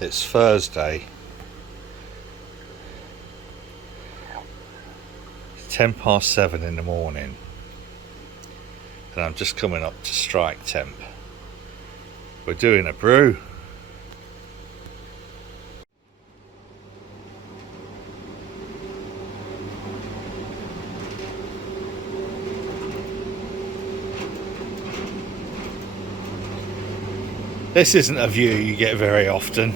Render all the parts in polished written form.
It's Thursday, 7:10 in the morning, and I'm just coming up to strike temp. We're doing a brew. This isn't a view you get very often.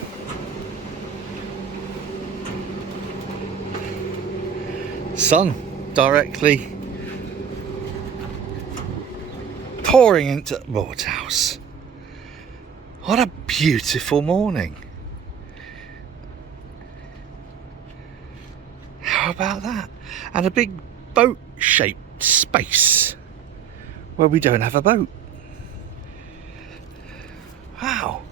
Sun directly pouring into the boat house. What a beautiful morning. How about that? And a big boat-shaped space where we don't have a boat. Wow.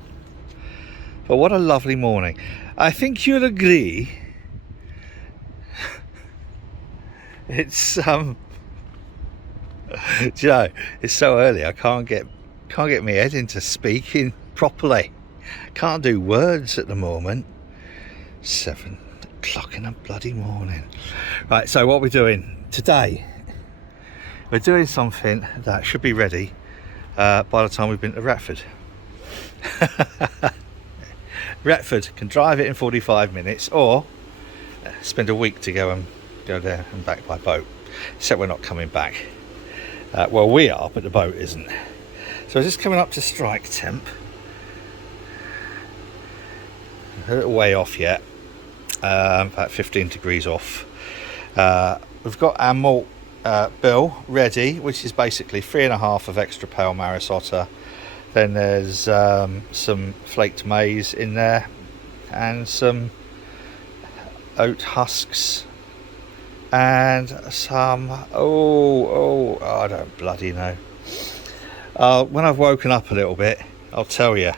But what a lovely morning. I think you'll agree it's do you know, it's so early I can't get my head into speaking properly. Can't do words at the moment. 7 o'clock in the bloody morning. Right, so what we're doing today, we're doing something that should be ready by the time we've been to Retford. Retford can drive it in 45 minutes or spend a week to go there and back by boat, except we're not coming back. Well, we are, but the boat isn't. So we're just coming up to strike temp, a little way off yet, about 15 degrees off. We've got our malt bill ready, which is basically 3.5 of extra pale Maris Otter. Then there's some flaked maize in there and some oat husks and some I don't bloody know. When I've woken up a little bit, I'll tell you.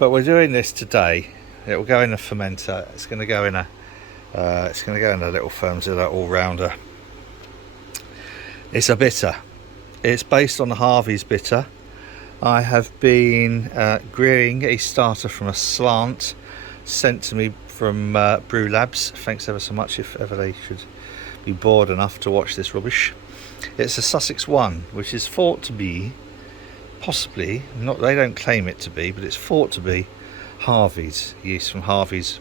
But we're doing this today. It will go in a fermenter. It's going to go in a little Firmzilla all-rounder. It's a bitter. It's based on the Harvey's bitter. I have been brewing a starter from a slant sent to me from Brew Labs. Thanks ever so much if ever they should be bored enough to watch this rubbish. It's a Sussex 1, which is thought to be, possibly, not, they don't claim it to be, but it's thought to be Harvey's, yeast from Harvey's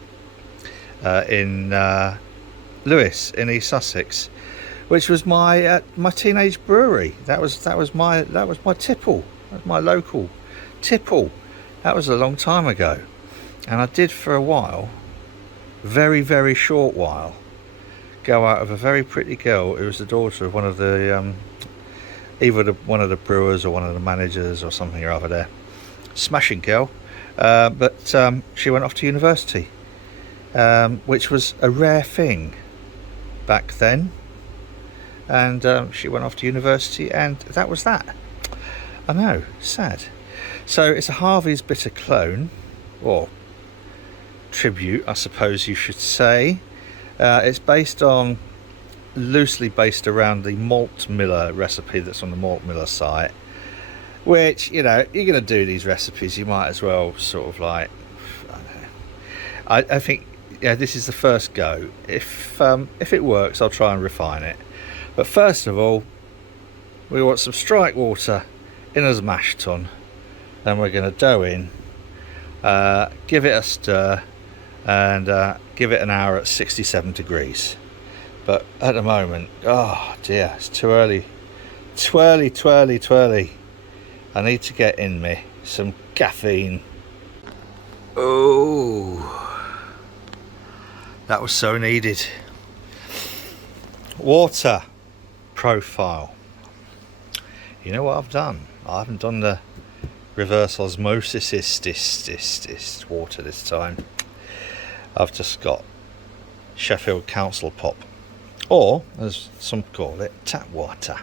in Lewes in East Sussex, which was my teenage brewery. That was my tipple. That was my local tipple. That was a long time ago, and I did for a while, very very short while, go out of a very pretty girl who was the daughter of one of the either one of the brewers or one of the managers or something or other there. Smashing girl, but she went off to university, which was a rare thing back then, and she went off to university, and that was that. I know, sad. So it's a Harvey's bitter clone, or tribute, I suppose you should say. It's loosely based around the Malt Miller recipe that's on the Malt Miller site, which, you know, you're going to do these recipes, you might as well sort of like, I don't know. I think, yeah, this is the first go. If it works, I'll try and refine it. But first of all, we want some strike water in a mash tun, then we're going to dough in, give it a stir, and give it an hour at 67 degrees. But at the moment, oh dear, it's too early. I need to get in me some caffeine. Oh, that was so needed. Water profile. You know what I've done? I haven't done the reverse osmosis this water this time. I've just got Sheffield Council pop, or as some call it, tap water,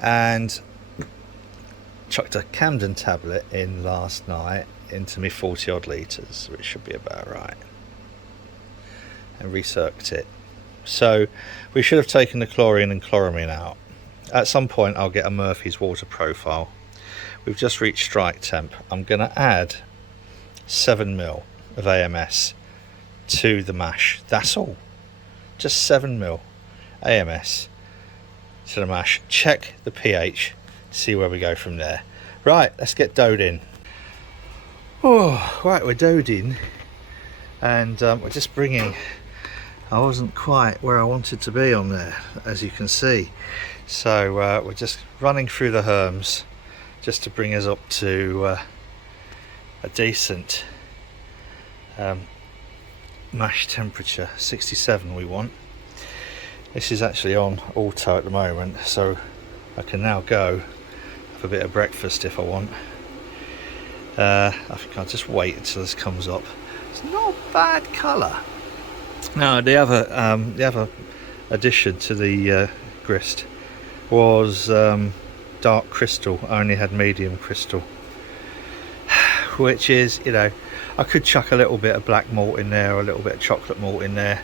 and chucked a Camden tablet in last night into me 40 odd litres, which should be about right, and recirced it. So we should have taken the chlorine and chloramine out. At some point I'll get a Murphy's water profile. We've just reached strike temp. I'm going to add 7 ml of AMS to the mash. That's all. Just 7 mil AMS to the mash. Check the pH, see where we go from there. Right, let's get doughed in. Oh, right, we're doughed in, and we're just bringing. I wasn't quite where I wanted to be on there, as you can see. So we're just running through the herms just to bring us up to a decent mash temperature. 67 we want. This is actually on auto at the moment, so I can now go have a bit of breakfast if I want. I think I'll just wait until this comes up. It's not a bad colour. Now the other addition to the grist was dark crystal. I only had medium crystal, which is, you know, I could chuck a little bit of black malt in there or a little bit of chocolate malt in there.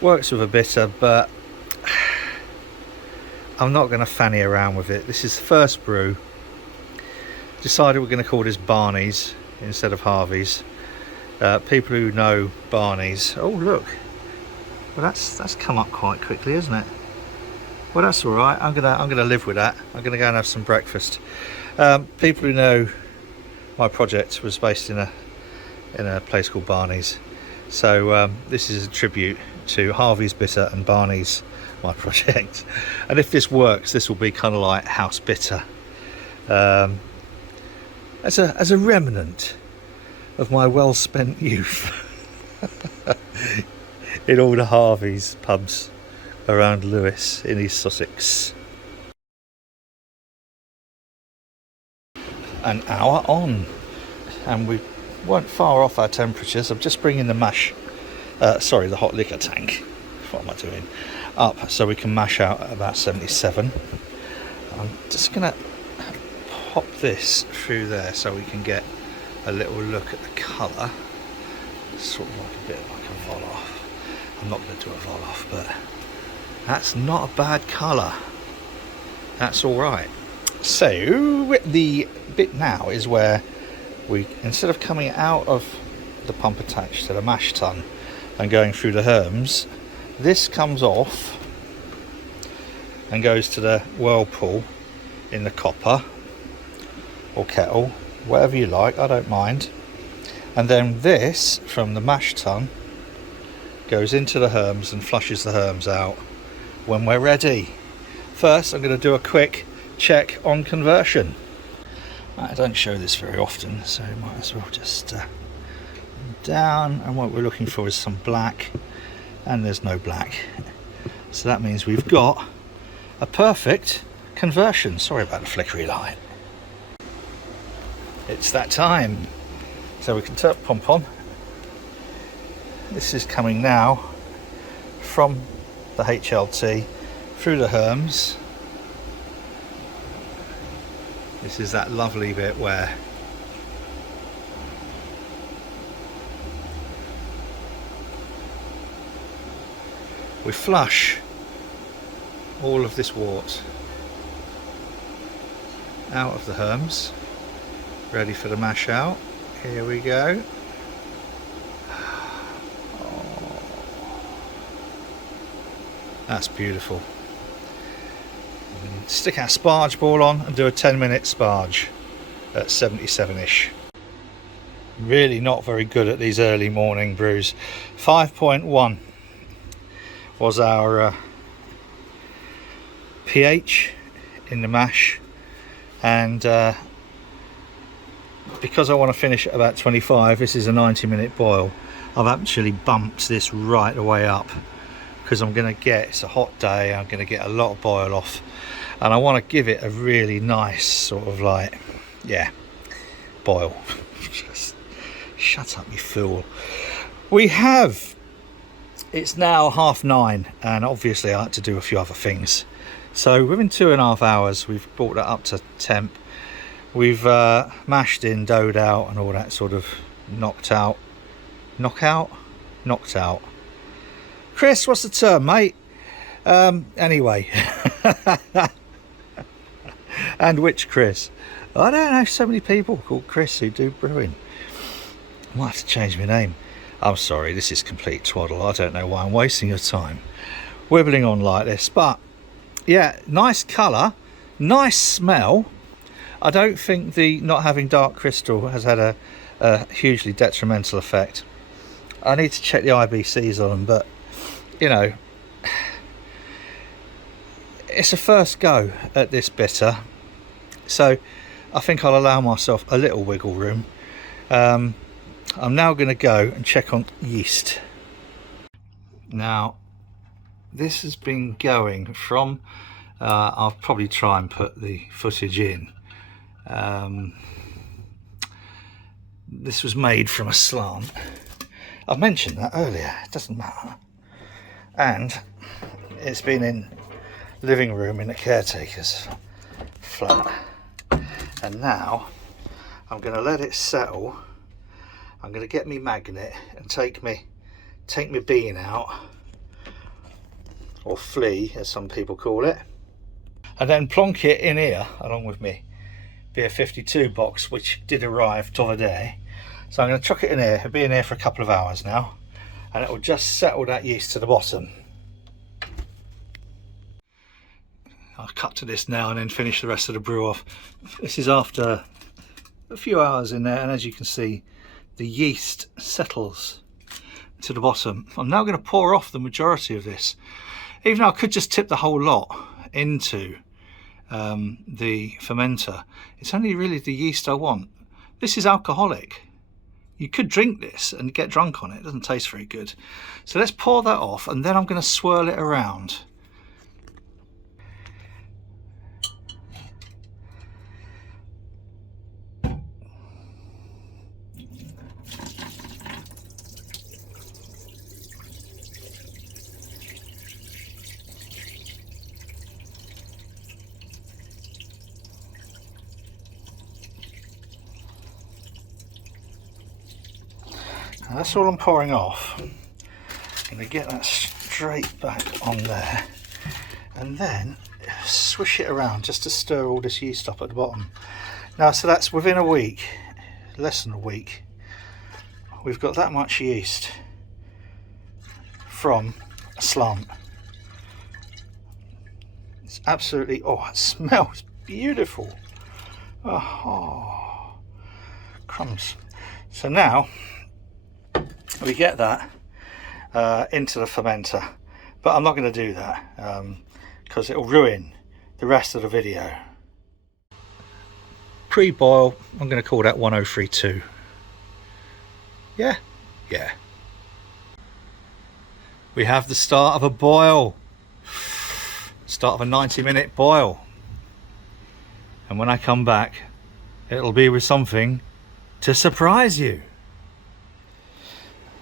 Works with a bitter, but I'm not going to fanny around with it. This is the first brew. Decided we're going to call this Barney's instead of Harvey's. People who know Barney's, oh look, well that's come up quite quickly, isn't it? Well, that's all right. I'm gonna live with that. I'm gonna go and have some breakfast. People who know my project was based in a place called Barney's, so this is a tribute to Harvey's Bitter and Barney's, my project. And if this works, this will be kind of like house bitter, as a remnant of my well-spent youth in all the Harvey's pubs around Lewes in East Sussex. An hour on, and we weren't far off our temperatures. I'm just bringing the mash, the hot liquor tank, what am I doing, up so we can mash out at about 77. I'm just gonna pop this through there so we can get a little look at the colour. Sort of like a bit like a vol-off. I'm not going to do a vol-off, but that's not a bad colour. That's alright. So the bit now is where we, instead of coming out of the pump attached to the mash tun and going through the herms, this comes off and goes to the whirlpool in the copper or kettle, whatever you like, I don't mind. And then this from the mash tun goes into the herms and flushes the herms out when we're ready. First, I'm going to do a quick check on conversion. I don't show this very often, so might as well just down. And what we're looking for is some black, and there's no black, so that means we've got a perfect conversion. Sorry about the flickery light. It's that time, so we can turn the pump on. This is coming now from the HLT through the herms. This is that lovely bit where we flush all of this wort out of the herms, ready for the mash out. Here we go. Oh, that's beautiful. Stick our sparge ball on and do a 10-minute sparge at 77ish. Really not very good at these early morning brews. 5.1 was our pH in the mash, and because I want to finish at about 25, this is a 90-minute boil. I've actually bumped this right the way up because I'm going to get, it's a hot day, I'm going to get a lot of boil off, and I want to give it a really nice sort of like, yeah, boil. Just shut up, you fool. We have, it's now 9:30, and obviously I had to do a few other things. So within 2.5 hours, we've brought that up to temp. We've mashed in, doughed out, and all that sort of knocked out. Chris, what's the term, mate? Anyway. And which Chris? I don't know, so many people called Chris who do brewing. I might have to change my name. I'm sorry, this is complete twaddle. I don't know why I'm wasting your time wibbling on like this, but yeah, nice colour, nice smell. I don't think the not having dark crystal has had a hugely detrimental effect. I need to check the IBCs on them, but you know, it's a first go at this bitter, so I think I'll allow myself a little wiggle room. I'm now going to go and check on yeast. Now, this has been going from, I'll probably try and put the footage in. This was made from a slant. I mentioned that earlier, it doesn't matter. And it's been in living room in the caretaker's flat. And now I'm going to let it settle. I'm going to get me magnet and take me bean out, or flea as some people call it, and then plonk it in here along with me Beer 52 box, which did arrive the other day. So I'm going to chuck it in here. It'll be in here for a couple of hours now, and it will just settle that yeast to the bottom. I'll cut to this now and then finish the rest of the brew off. This is after a few hours in there, and as you can see, the yeast settles to the bottom. I'm now going to pour off the majority of this, even though I could just tip the whole lot into the fermenter. It's only really the yeast I want. This is alcoholic. You could drink this and get drunk on it. It doesn't taste very good. So let's pour that off, and then I'm going to swirl it around. Now that's all I'm pouring off. I'm going to get that straight back on there, and then swish it around just to stir all this yeast up at the bottom. Now, so that's within a week, less than a week, we've got that much yeast from a slant. It's absolutely, oh, it smells beautiful. Oh, crumbs. So now we get that into the fermenter, but I'm not going to do that because it'll ruin the rest of the video. Pre-boil, I'm going to call that 1032. Yeah. We have the start of a boil, start of a 90-minute boil, and when I come back, it'll be with something to surprise you.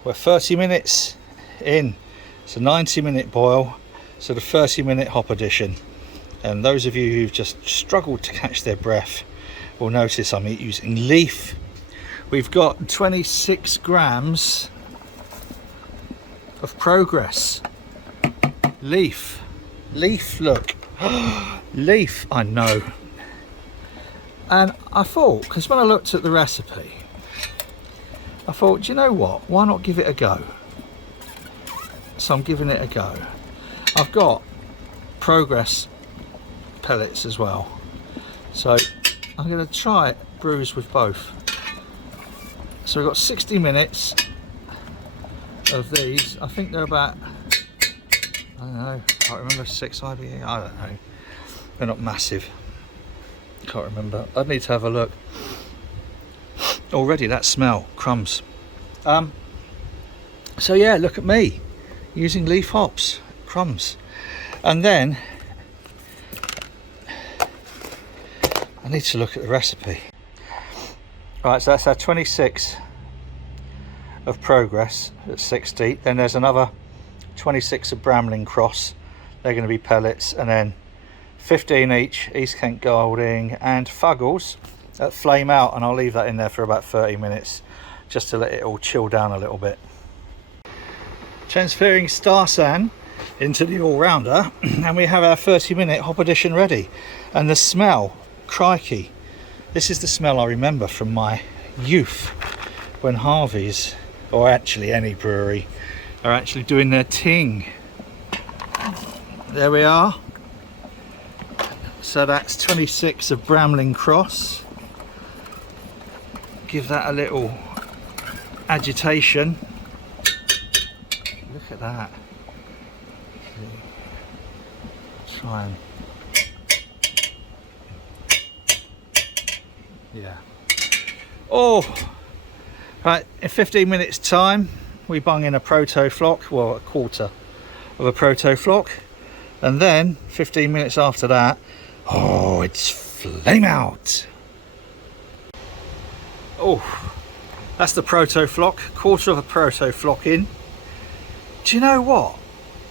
We're 30 minutes in. It's a 90-minute boil, so the 30-minute hop addition. And those of you who've just struggled to catch their breath will notice I'm using leaf. We've got 26 grams of progress. Leaf, look. Leaf, I know. And I thought, because when I looked at the recipe, I thought, do you know what? Why not give it a go? So I'm giving it a go. I've got progress pellets as well. So I'm going to try brews with both. So we've got 60 minutes of these. I think they're about, I don't know, I can't remember, 6 IBA, I don't know. They're not massive. Can't remember. I'd need to have a look. Already that smell, crumbs. So yeah, look at me using leaf hops, crumbs. And then I need to look at the recipe. Right, so that's our 26 of progress at 60. Then there's another 26 of Bramling Cross. They're going to be pellets, and then 15 each East Kent Golding and Fuggles at flame out, and I'll leave that in there for about 30 minutes just to let it all chill down a little bit. Transferring Starsan into the all-rounder, and we have our 30-minute hop addition ready. And the smell, crikey, this is the smell I remember from my youth when Harvey's or actually any brewery, are actually doing their ting. There we are. So that's 26 of Bramling Cross. Give that a little agitation. Look at that. Try and... yeah. Oh! Right, in 15 minutes time we bung in a proto flock, well, a quarter of a proto flock, and then 15 minutes after that, oh, it's flame out. Oh, that's the proto flock, quarter of a proto flock in. Do you know what?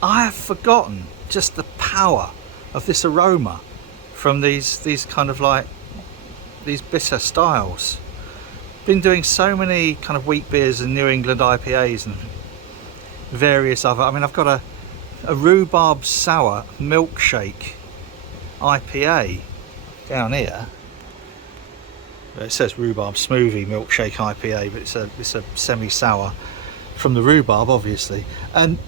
I have forgotten just the power of this aroma from these kind of like these bitter styles. Been doing so many kind of wheat beers and New England IPAs and various other, I mean, I've got a rhubarb sour milkshake IPA down here. It says rhubarb smoothie milkshake IPA, but it's a semi-sour from the rhubarb, obviously. And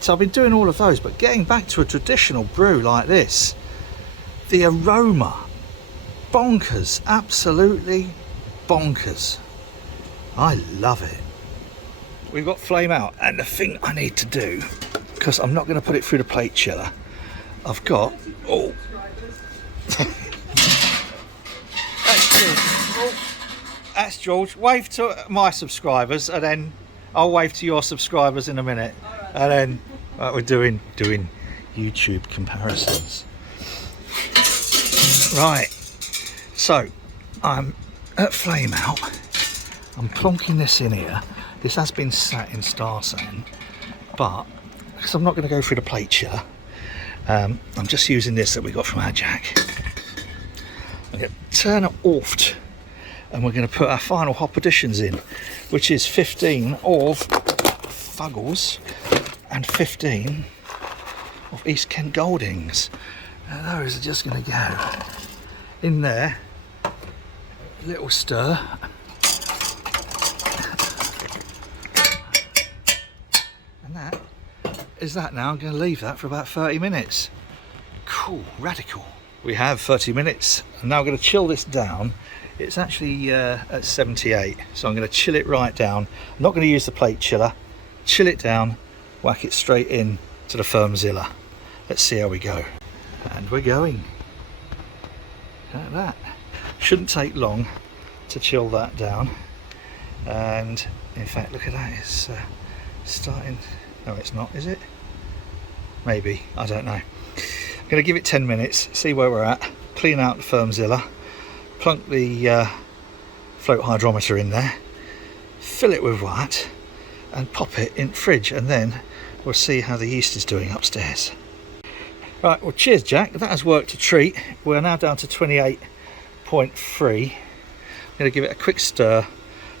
so I've been doing all of those, but getting back to a traditional brew like this, the aroma, bonkers, absolutely bonkers. I love it. We've got flame out, and the thing I need to do, because I'm not going to put it through the plate chiller, I've got, oh, that's George. Wave to my subscribers, and then I'll wave to your subscribers in a minute, and then we're doing YouTube comparisons. Right, so I'm at flame out. I'm plonking this in here. This has been sat in Starsane, but because I'm not going to go through the plate chiller, I'm just using this that we got from our Jack. I'm going to turn it off, and we're going to put our final hop additions in, which is 15 of Fuggles and 15 of East Kent Goldings. Now those are just going to go in there, a little stir, and that is that. Now I'm going to leave that for about 30 minutes. Cool, radical. We have 30 minutes, and now I'm going to chill this down. It's actually at 78, so I'm going to chill it right down. I'm not going to use the plate chiller. Chill it down, whack it straight in to the Firmzilla. Let's see how we go. And we're going. Look at that. Shouldn't take long to chill that down. And in fact, look at that. It's starting. No, it's not, is it? Maybe. I don't know. I'm going to give it 10 minutes, see where we're at, clean out the Firmzilla, plunk the float hydrometer in there, fill it with that, and pop it in the fridge, and then we'll see how the yeast is doing upstairs. Right, well, cheers, Jack. That has worked a treat. We're now down to 28.3. I'm going to give it a quick stir.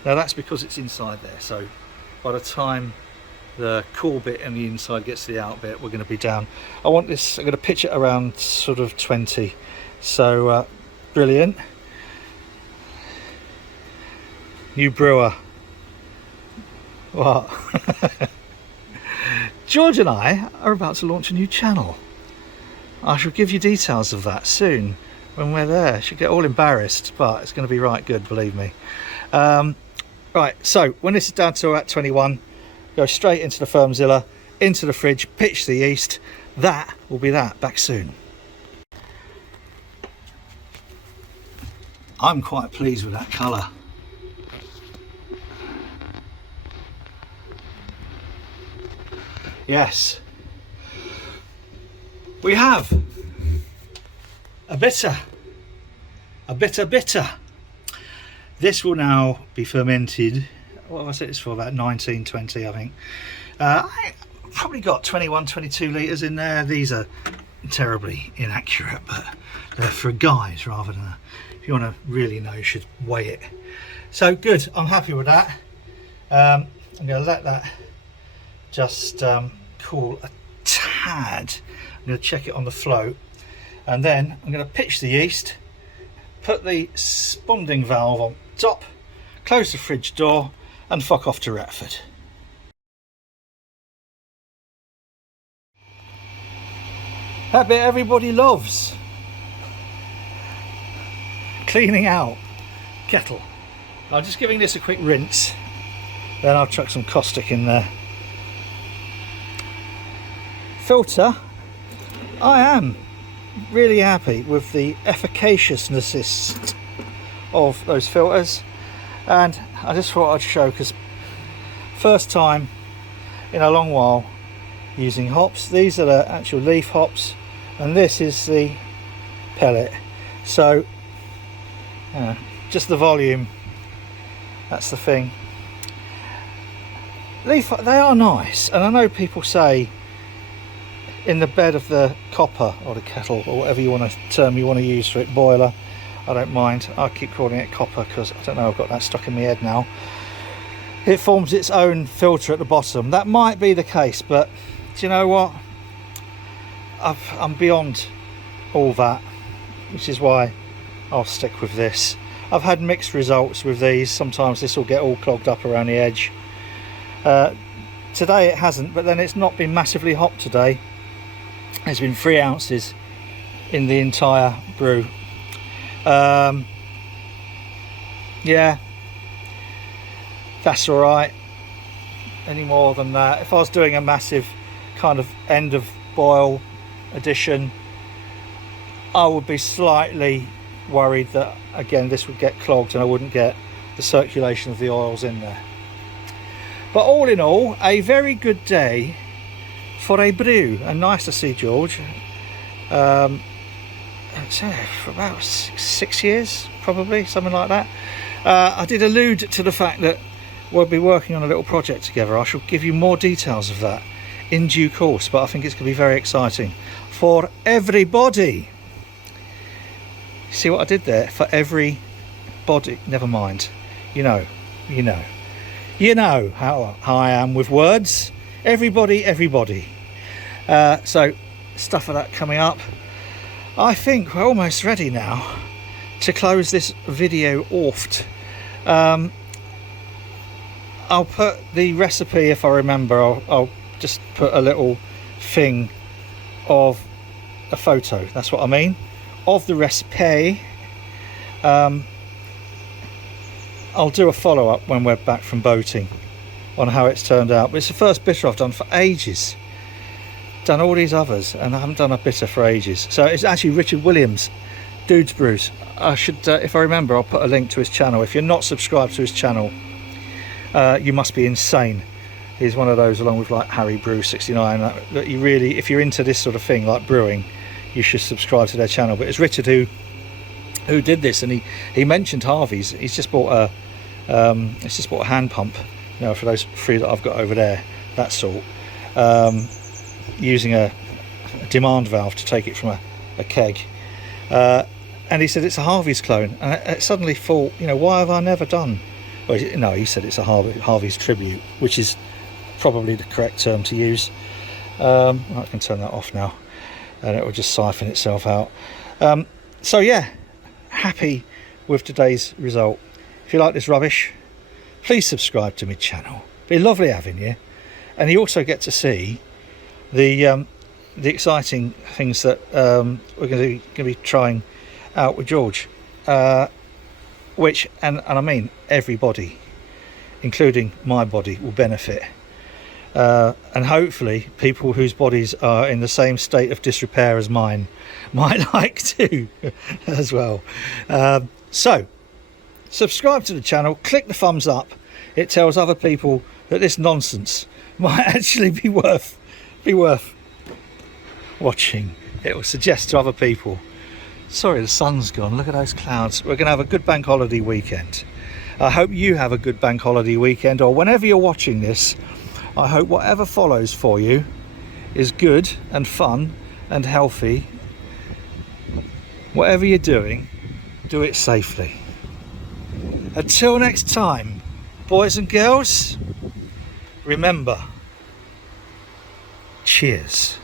Now that's because it's inside there, so by the time the cool bit and the inside gets to the out bit, we're going to be down. I want this, I'm going to pitch it around sort of 20. So brilliant. New brewer. What? George and I are about to launch a new channel. I shall give you details of that soon when we're there. Should get all embarrassed, but it's going to be right good, believe me. Right, so when this is down to about 21, go straight into the Firmzilla, into the fridge, pitch the yeast. That will be that. Back soon. I'm quite pleased with that colour. Yes, we have a bitter. This will now be fermented. What have I said it's for? About 19-20, I think. I probably got 21-22 litres in there. These are terribly inaccurate, but they're for guys rather than if you want to really know, you should weigh it. So good, I'm happy with that. I'm going to let that just cool a tad. I'm going to check it on the float, and then I'm going to pitch the yeast, put the sponding valve on top, close the fridge door, and fuck off to Retford. That bit everybody loves. Cleaning out kettle. I'm just giving this a quick rinse, then I'll chuck some caustic in there. Filter, I am really happy with the efficaciousness of those filters, and I just thought I'd show, because first time in a long while using hops. These are the actual leaf hops and this is the pellet, so just the volume, that's the thing. Leaf, they are nice, and I know people say in the bed of the copper or the kettle or whatever you want to term you want to use for it, boiler, I don't mind, I keep calling it copper because I don't know, I've got that stuck in my head now. It forms its own filter at the bottom. That might be the case, but do you know what, I'm beyond all that, which is why I'll stick with this. I've had mixed results with these. Sometimes this will get all clogged up around the edge. Today it hasn't, but then it's not been massively hot today. There's been 3 ounces in the entire brew. Yeah, that's all right. Any more than that, if I was doing a massive kind of end of boil addition, I would be slightly worried that again this would get clogged and I wouldn't get the circulation of the oils in there. But all in all, a very good day for a brew, and nice to see George. For about 6 years probably, something like that. I did allude to the fact that we'll be working on a little project together. I shall give you more details of that in due course, but I think it's going to be very exciting for everybody. See what I did there? For everybody. Never mind. You know how I am with words. Everybody. So stuff of that coming up. I think we're almost ready now to close this video off. I'll put the recipe, if I remember, I'll just put a little thing of a photo, that's what I mean, of the recipe. I'll do a follow-up when we're back from boating on how it's turned out, but it's the first bitter I've done for ages. Done all these others and I haven't done a bitter for ages. So it's actually Richard Williams, Dudes Brews. I should, if I remember, I'll put a link to his channel. If you're not subscribed to his channel, you must be insane. He's one of those, along with like Harry Brew 69, that you really, if you're into this sort of thing like brewing, you should subscribe to their channel. But it's Richard who did this, and he mentioned Harvey's. He's just bought a hand pump, you know, for those 3 that I've got over there, that sort, using a demand valve to take it from a keg. And he said it's a Harvey's clone, and I suddenly thought, you know, why have I never done? Well, no, he said it's a Harvey's tribute, which is probably the correct term to use. I can turn that off now and it will just siphon itself out. So yeah, happy with today's result. If you like this rubbish, please subscribe to my channel. Be lovely having you. And you also get to see the exciting things that we're going to be trying out with George, which, and I mean everybody, including my body, will benefit. And hopefully people whose bodies are in the same state of disrepair as mine might like to as well. So subscribe to the channel, click the thumbs up. It tells other people that this nonsense might actually be worth watching. It will suggest to other people. Sorry, the sun's gone, look at those clouds. We're going to have a good bank holiday weekend. I hope you have a good bank holiday weekend, or whenever you're watching this, I hope whatever follows for you is good and fun and healthy. Whatever you're doing, do it safely. Until next time, boys and girls, remember, cheers.